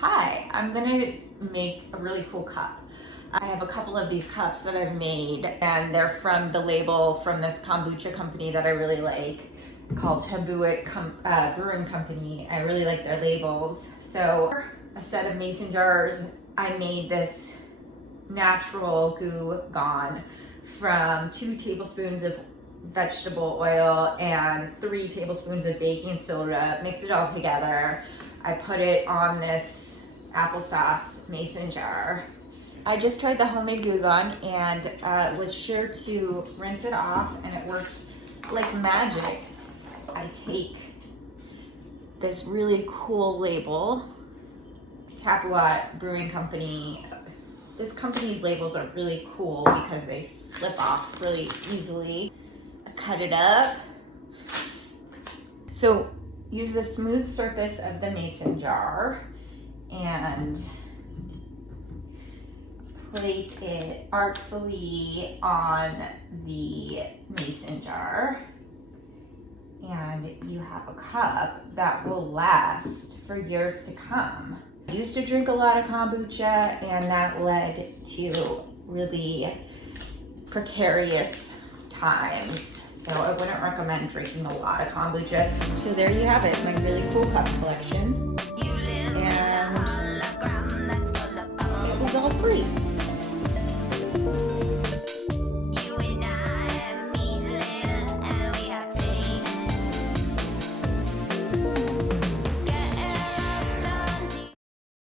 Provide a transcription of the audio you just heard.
Hi, I'm gonna make a really cool cup. I have a couple of these cups that I've made, and they're from the label from this kombucha company that I really like called Tapuat Brewing Company. I really like their labels. So a set of mason jars, I made this natural goo gone from 2 tablespoons of vegetable oil and 3 tablespoons of baking soda. Mix it all together. I put it on this applesauce mason jar. I just tried the homemade goo gone and was sure to rinse it off, and it worked like magic. I take this really cool label, Tapuat Brewing Company. This company's labels are really cool because they slip off really easily. I cut it up. So use the smooth surface of the mason jar and place it artfully on the mason jar, and you have a cup that will last for years to come. I used to drink a lot of kombucha, and that led to really precarious times. So I wouldn't recommend drinking a lot of kombucha. So there you have it, my really cool cup collection.